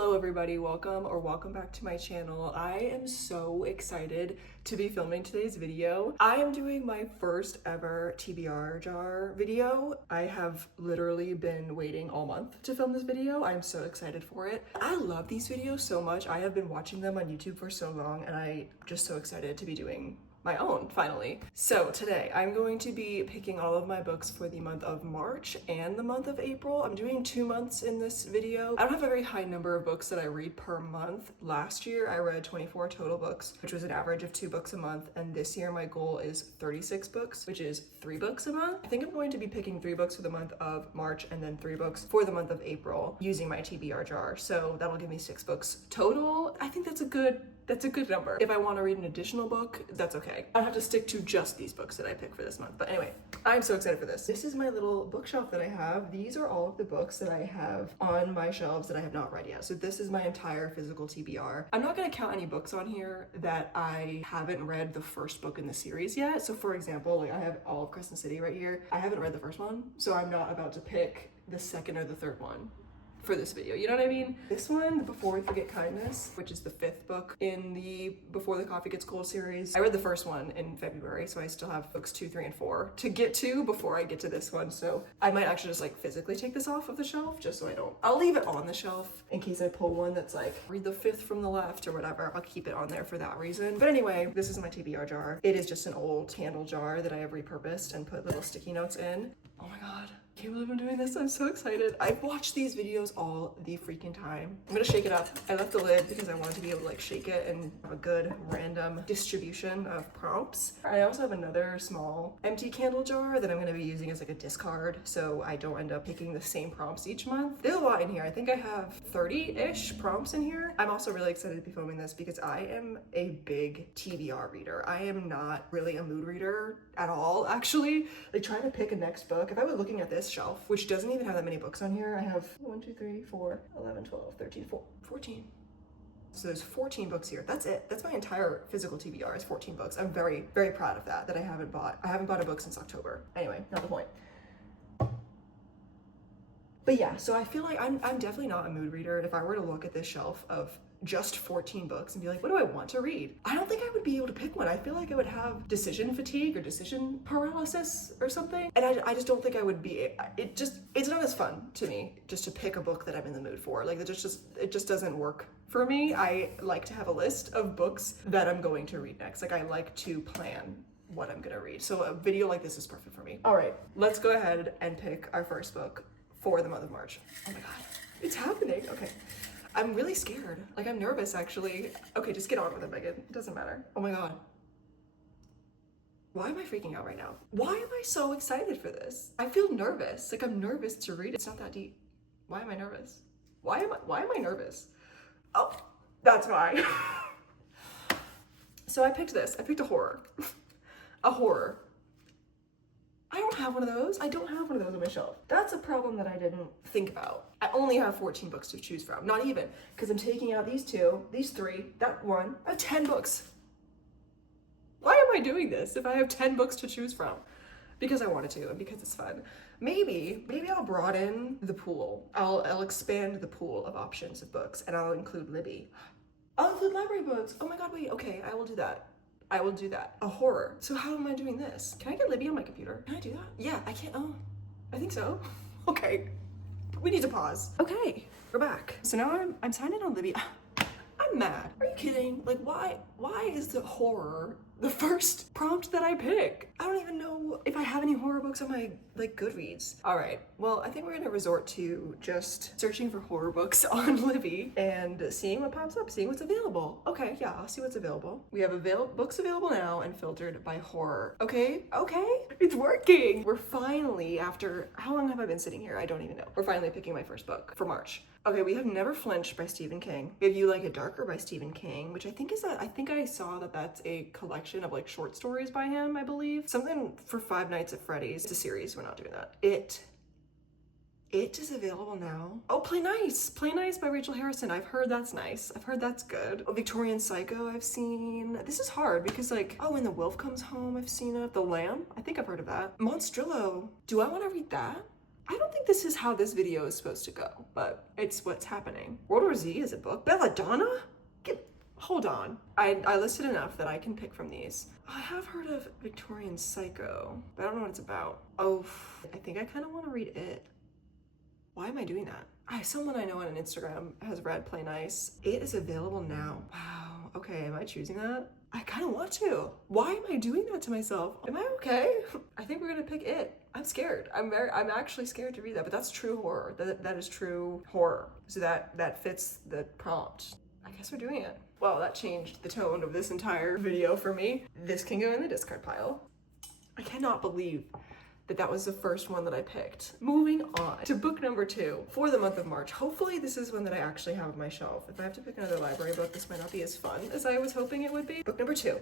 Hello everybody, welcome back to my channel. I am so excited to be filming today's video. I am doing my first ever TBR jar video. I have literally been waiting all month to film this video. I'm so excited for it. I love these videos so much. I have been watching them on YouTube for so long and I'm just so excited to be doing my own finally. So today I'm going to be picking all of my books for the month of March and the month of April. I'm doing 2 months in this video. I don't have a very high number of books that I read per month. Last year I read 24 total books, which was an average of 2 books a month, and this year my goal is 36 books, which is 3 books a month. I think I'm going to be picking 3 books for the month of March and then 3 books for the month of April using my TBR jar. So that'll give me 6 books total. I think that's a good number. If I want to read an additional book, that's okay. I don't have to stick to just these books that I pick for this month. But anyway, I'm so excited for this. This is my little bookshelf that I have. These are all of the books that I have on my shelves that I have not read yet. So this is my entire physical TBR. I'm not going to count any books on here that I haven't read the first book in the series yet. So for example, like I have all of Crescent City right here. I haven't read the first one, so I'm not about to pick the second or the third one for this video, you know what I mean? This one, Before We Forget Kindness, which is the 5th book in the Before the Coffee Gets Cold series. I read the first one in February, so I still have books 2, 3, and 4 to get to before I get to this one. So I might actually just like physically take this off of the shelf just so I'll leave it on the shelf in case I pull one that's like, read the 5th from the left or whatever. I'll keep it on there for that reason. But anyway, this is my TBR jar. It is just an old candle jar that I have repurposed and put little sticky notes in. Oh my God. I can't believe I'm doing this. I'm so excited. I've watched these videos all the freaking time. I'm gonna shake it up. I left the lid because I wanted to be able to like shake it and have a good random distribution of prompts. I also have another small empty candle jar that I'm gonna be using as like a discard so I don't end up picking the same prompts each month. There's a lot in here. I think I have 30-ish prompts in here. I'm also really excited to be filming this because I am a big TBR reader. I am not really a mood reader at all, actually. Like trying to pick a next book. If I was looking at this shelf, which doesn't even have that many books on here. I have 1, 2, 3, 4, 11, 12, 13, 14. So there's 14 books here. That's it. That's my entire physical TBR is 14 books. I'm very, very proud of that I haven't bought. I haven't bought a book since October. Anyway, not the point. But yeah, so I feel like I'm definitely not a mood reader. If I were to look at this shelf of just 14 books and be like, what do I want to read? I don't think I would be able to pick one. I feel like I would have decision fatigue or decision paralysis or something. And I just don't think I would be, it's not as fun to me just to pick a book that I'm in the mood for. Like it just doesn't work for me. I like to have a list of books that I'm going to read next. Like I like to plan what I'm gonna read. So a video like this is perfect for me. All right, let's go ahead and pick our first book for the month of March. Oh my God, it's happening. Okay. I'm really scared. Like I'm nervous actually. Okay, just get on with it, Megan. It doesn't matter. Oh my God. Why am I freaking out right now? Why am I so excited for this? I feel nervous. Like I'm nervous to read it. It's not that deep. Why am I nervous? Why am I nervous? Oh, that's why. So I picked this. I picked a horror. A horror. I don't have one of those. I don't have one of those on my shelf. That's a problem that I didn't think about. I only have 14 books to choose from. Not even, because I'm taking out these 2, these 3, that 1. I have 10 books. Why am I doing this if I have 10 books to choose from? Because I wanted to and because it's fun. Maybe I'll broaden the pool. I'll expand the pool of options of books and I'll include Libby. I'll include library books. Oh my God, wait, okay, I will do that. I will do that. A horror. So how am I doing this? Can I get Libby on my computer? Can I do that? Yeah, I can't. Oh, I think so. Okay, we need to pause. Okay, we're back. So now I'm signed in on Libby. I'm mad. Are you kidding? Like why is the horror the first prompt that I pick? I don't even know if I have any horror books on my like Goodreads. All right, well, I think we're gonna resort to just searching for horror books on Libby and seeing what pops up, seeing what's available. Okay, yeah, I'll see what's available. We have books available now and filtered by horror. Okay, it's working. We're finally, after, how long have I been sitting here? I don't even know. We're finally picking my first book for March. Okay, we have Never Flinch by Stephen King. We have You Like It Darker by Stephen King, which I think I saw that that's a collection of like short stories by him, I believe. Something for Five Nights at Freddy's. It's a series, we're not doing that. It is available now. Oh, Play Nice by Rachel Harrison. I've heard that's nice. I've heard that's good. Oh, Victorian Psycho I've seen. This is hard because like, oh, When the Wolf Comes Home I've seen it. The Lamb, I think I've heard of that. Monstrillo, do I want to read that? I don't think this is how this video is supposed to go, but it's what's happening. World War Z is a book. Belladonna? Hold on. I listed enough that I can pick from these. I have heard of Victorian Psycho, but I don't know what it's about. Oh, I think I kind of want to read it. Why am I doing that? Someone I know on Instagram has read Play Nice. It is available now. Wow. Okay, am I choosing that? I kind of want to. Why am I doing that to myself? Am I okay? I think we're gonna pick it. I'm scared. I'm actually scared to read that, but that's true horror. That is true horror. So that fits the prompt. I guess we're doing it. Well, that changed the tone of this entire video for me. This can go in the discard pile. I cannot believe that was the first one that I picked. Moving on to book number 2 for the month of March. Hopefully this is one that I actually have on my shelf. If I have to pick another library book, this might not be as fun as I was hoping it would be. Book number 2.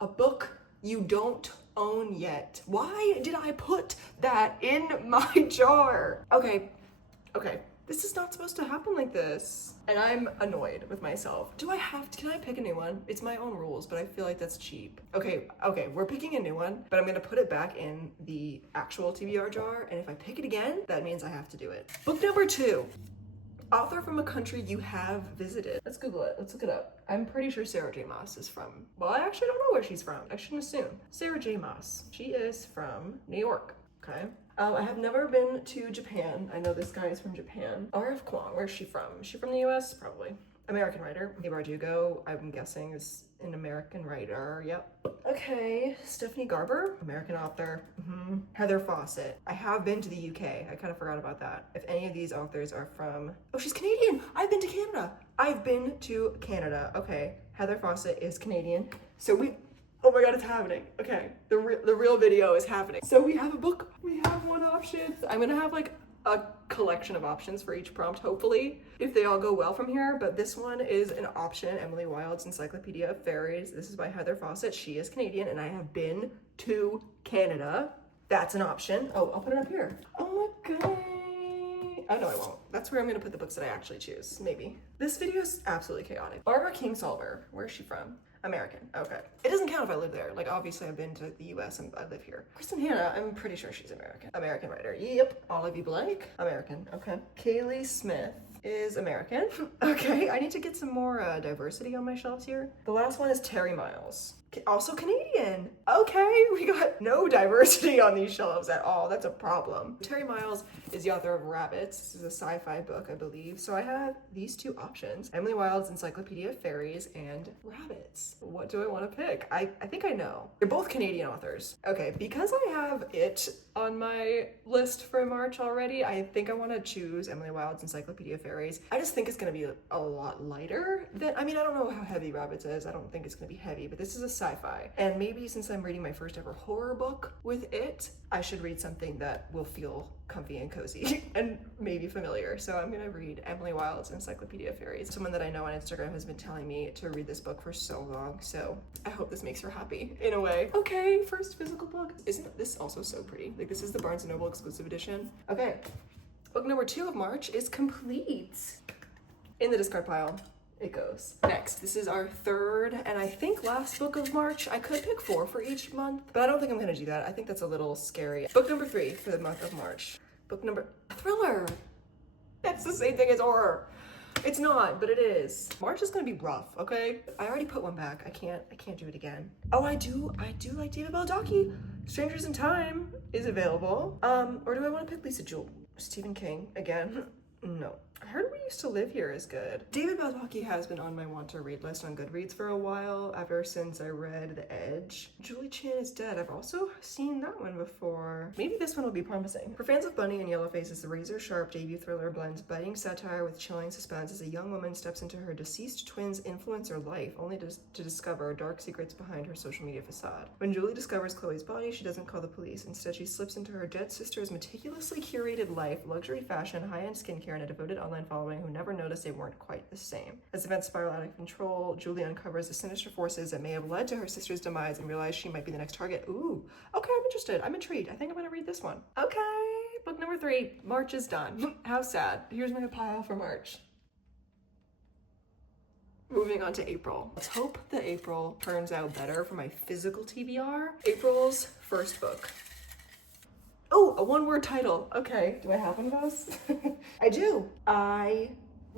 A book you don't own yet. Why did I put that in my jar? Okay. This is not supposed to happen like this. And I'm annoyed with myself. Can I pick a new one? It's my own rules, but I feel like that's cheap. Okay, we're picking a new one, but I'm gonna put it back in the actual TBR jar, and if I pick it again, that means I have to do it. Book number 2. Author from a country you have visited. Let's Google it, let's look it up. I'm pretty sure Sarah J. Maas is from, well, I actually don't know where she's from. I shouldn't assume. Sarah J. Maas, she is from New York, okay? I have never been to Japan. I know this guy is from Japan. R.F. Kuang, where's she from? Is she from the US? Probably. American writer. Bardugo, I'm guessing, is an American writer. Yep. Okay, Stephanie Garber, American author. Heather Fawcett. I have been to the UK. I kind of forgot about that. If any of these authors are from... Oh, she's Canadian! I've been to Canada! I've been to Canada. Okay, Heather Fawcett is Canadian. So oh my god, it's happening. Okay, the real video is happening. So we have a book, we have one option. I'm gonna have like a collection of options for each prompt, hopefully, if they all go well from here, but this one is an option, Emily Wilde's Encyclopedia of Fairies. This is by Heather Fawcett. She is Canadian, and I have been to Canada. That's an option. Oh, I'll put it up here. Oh my god. Oh no, I won't. That's where I'm gonna put the books that I actually choose, maybe. This video is absolutely chaotic. Barbara Kingsolver, where's she from? American, okay. It doesn't count if I live there. Like, obviously I've been to the US and I live here. Kristen Hanna, I'm pretty sure she's American. American writer, yep. Olivia Blake, American, okay. Kaylee Smith is American. Okay, I need to get some more diversity on my shelves here. The last one is Terry Miles. Also Canadian. Okay, we got no diversity on these shelves at all. That's a problem. Terry Miles is the author of Rabbits. This is a sci-fi book, I believe. So I have these two options. Emily Wilde's Encyclopedia of Fairies and Rabbits. What do I want to pick? I think I know. They're both Canadian authors. Okay, because I have it on my list for March already, I think I want to choose Emily Wilde's Encyclopedia of Fairies. I just think it's going to be a lot lighter than, I mean, I don't know how heavy Rabbits is. I don't think it's going to be heavy, but this is a sci-fi. And maybe since I'm reading my first ever horror book with it, I should read something that will feel comfy and cozy and maybe familiar. So I'm gonna read Emily Wilde's Encyclopedia of Fairies. Someone that I know on Instagram has been telling me to read this book for so long, so I hope this makes her happy in a way. Okay, first physical book. Isn't this also so pretty? Like, this is the Barnes & Noble exclusive edition. Okay, book number 2 of March is complete. In the discard pile it goes. Next, this is our third and I think last book of March. I could pick 4 for each month, but I don't think I'm gonna do that. I think that's a little scary. Book number 3 for the month of March. Book number, thriller. That's the same thing as horror. It's not, but it is. March is gonna be rough, okay? I already put one back. I can't do it again. Oh, I do like David Baldacci. Strangers in Time is available. Or do I want to pick Lisa Jewell? Stephen King again? No. I heard We Used to Live Here is good. David Baldacci has been on my want to read list on Goodreads for a while, ever since I read The Edge. Julie Chan is Dead. I've also seen that one before. Maybe this one will be promising. For fans of Bunny and Yellowface's the razor-sharp debut thriller blends biting satire with chilling suspense as a young woman steps into her deceased twin's influencer life, only to discover dark secrets behind her social media facade. When Julie discovers Chloe's body, she doesn't call the police. Instead, she slips into her dead sister's meticulously curated life, luxury fashion, high-end skincare, and a devoted online following who never noticed they weren't quite the same. As events spiral out of control, Julie uncovers the sinister forces that may have led to her sister's demise and realizes she might be the next target. Ooh, okay, I'm interested. I'm intrigued. I think I'm gonna read this one. Okay, book number 3. March is done. How sad. Here's my pile for March. Moving on to April. Let's hope that April turns out better for my physical TBR. April's first book. Oh, a one-word title. Okay, do I have one of those? I do. I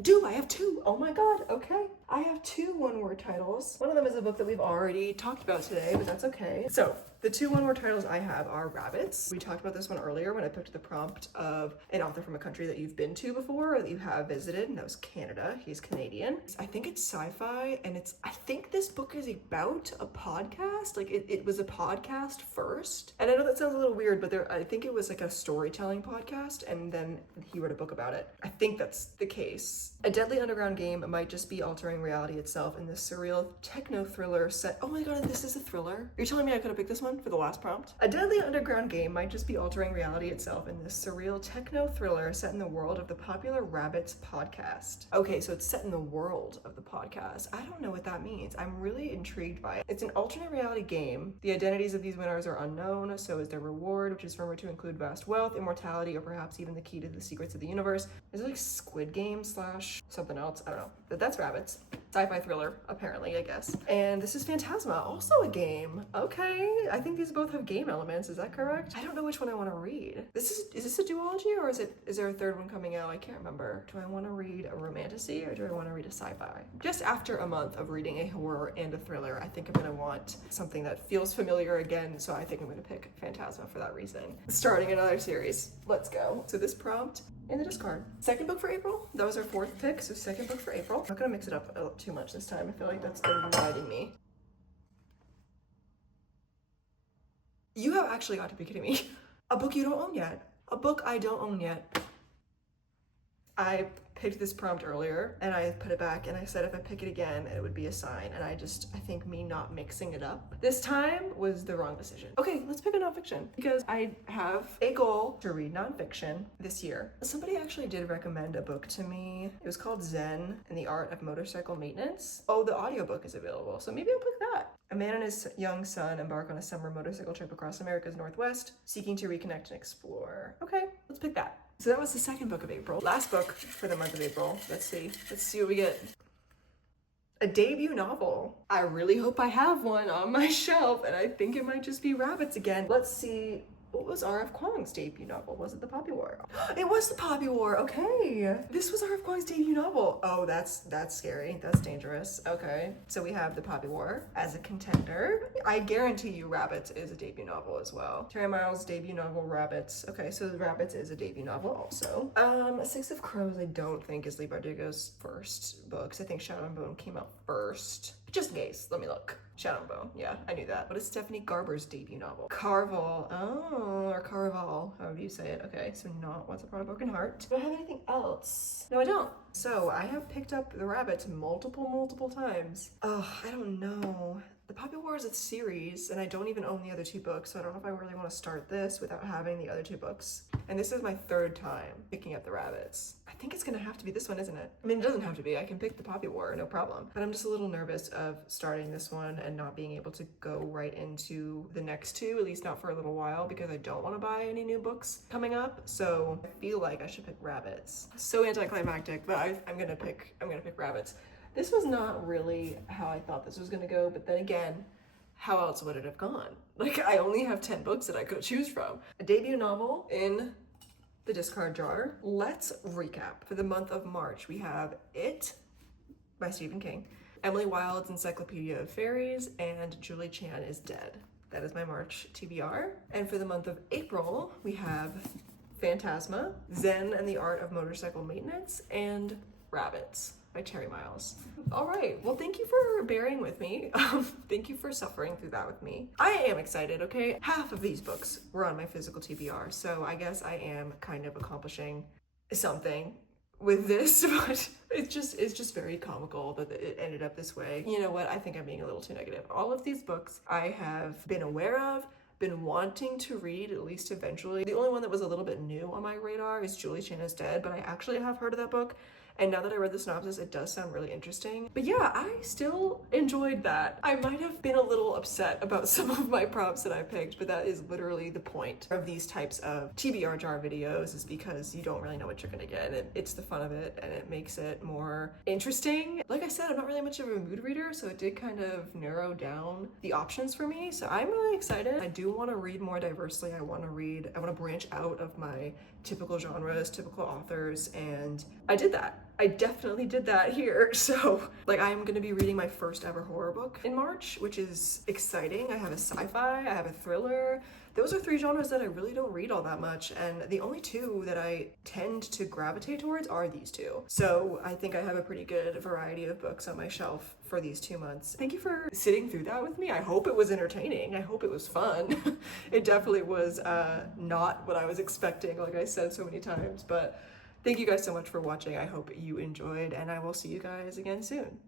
have two. Oh my god, okay. I have two one-word titles. One of them is a book that we've already talked about today, but that's okay. So, the two one-word titles I have are Rabbits. We talked about this one earlier when I picked the prompt of an author from a country that you've been to before or that you have visited, and that was Canada. He's Canadian. I think it's sci-fi, and I think this book is about a podcast. Like, it was a podcast first. And I know that sounds a little weird, but I think it was like a storytelling podcast, and then he wrote a book about it. I think that's the case. A deadly underground game might just be altering reality itself in this surreal techno thriller set. Oh my god, this is a thriller? You're telling me I could have picked this one for the last prompt? A deadly underground game might just be altering reality itself in this surreal techno thriller set in the world of the popular Rabbits podcast. Okay, so it's set in the world of the podcast. I don't know what that means. I'm really intrigued by it. It's an alternate reality game. The identities of these winners are unknown, so is their reward, which is rumored to include vast wealth, immortality, or perhaps even the key to the secrets of the universe. Is it like Squid Game slash something else? I don't know. But that's Rabbits. Sci-fi thriller, apparently, I guess. And this is Phantasma, also a game. Okay, I think these both have game elements, is that correct? I don't know which one I want to read. Is this a duology, or is there a third one coming out? I can't remember. Do I want to read a romantasy, or do I want to read a sci-fi? Just after a month of reading a horror and a thriller, I think I'm gonna want something that feels familiar again, so I think I'm gonna pick Phantasma for that reason. Starting another series, let's go. So this prompt in the discard. Second book for April. That was our fourth pick, so second book for April. I'm not gonna mix it up too much this time. I feel like that's inviting me. You have actually got to be kidding me. A book you don't own yet. A book I don't own yet. I picked this prompt earlier and I put it back and I said if I pick it again, it would be a sign. And I think me not mixing it up this time was the wrong decision. Okay, let's pick a nonfiction because I have a goal to read nonfiction this year. Somebody actually did recommend a book to me. It was called Zen and the Art of Motorcycle Maintenance. Oh, the audiobook is available, so maybe I'll pick that. A man and his young son embark on a summer motorcycle trip across America's Northwest, seeking to reconnect and explore. Okay, let's pick that. So that was the second book of April. Last book for the month of April. Let's see what we get. A debut novel. I really hope I have one on my shelf, and I think it might just be Rabbits again. Let's see. What was R.F. Kuang's debut novel? Was it The Poppy War? It was The Poppy War, okay. This was R.F. Kuang's debut novel. Oh, that's scary, that's dangerous. Okay, so we have The Poppy War as a contender. I guarantee you Rabbits is a debut novel as well. Terry Miles' debut novel, Rabbits. Okay, so Rabbits is a debut novel also. Six of Crows I don't think is Lee Bardugo's first books. I think Shadow and Bone came out first. Just in case, let me look. Shadow and Bone, yeah, I knew that. What is Stephanie Garber's debut novel? Carval, or Carval, however you say it. Okay, so not Once Upon a Broken Heart. Do I have anything else? No, I don't. So I have picked up the Rabbits multiple times. Oh, I don't know. The Poppy War is a series, and I don't even own the other two books, so I don't know if I really want to start this without having the other two books. And this is my third time picking up the Rabbits. I think it's gonna have to be this one, isn't it? I mean, it doesn't have to be. I can pick the Poppy War, no problem. But I'm just a little nervous of starting this one and not being able to go right into the next two, at least not for a little while, because I don't want to buy any new books coming up. So I feel like I should pick Rabbits. So anticlimactic, but I'm gonna pick Rabbits. This was not really how I thought this was gonna go, but then again, how else would it have gone? Like, I only have 10 books that I could choose from. A debut novel in the discard jar. Let's recap. For the month of March, we have It by Stephen King, Emily Wilde's Encyclopedia of Fairies, and Julie Chan is Dead. That is my March TBR. And for the month of April, we have Phantasma, Zen and the Art of Motorcycle Maintenance, and Rabbits by Terry Miles. All right, well, thank you for bearing with me. Thank you for suffering through that with me. I am excited, okay? Half of these books were on my physical TBR, so I guess I am kind of accomplishing something with this, but it's just very comical that it ended up this way. You know what? I think I'm being a little too negative. All of these books I have been aware of, been wanting to read, at least eventually. The only one that was a little bit new on my radar is Julie Chan is Dead, but I actually have heard of that book. And now that I read the synopsis, it does sound really interesting. But yeah, I still enjoyed that. I might have been a little upset about some of my prompts that I picked, but that is literally the point of these types of TBR jar videos, is because you don't really know what you're gonna get. And it's the fun of it, and it makes it more interesting. Like I said, I'm not really much of a mood reader, so it did kind of narrow down the options for me. So I'm really excited. I do do want to read more diversely. I want to branch out of my typical genres, typical authors, and I did that. I definitely did that here. So like I'm gonna be reading my first ever horror book in March, which is exciting. I have a sci-fi, I have a thriller. Those are 3 genres that I really don't read all that much, and the only 2 that I tend to gravitate towards are these 2. So I think I have a pretty good variety of books on my shelf for these 2 months. Thank you for sitting through that with me. I hope it was entertaining. I hope it was fun. It definitely was not what I was expecting, like I said so many times, but thank you guys so much for watching. I hope you enjoyed, and I will see you guys again soon.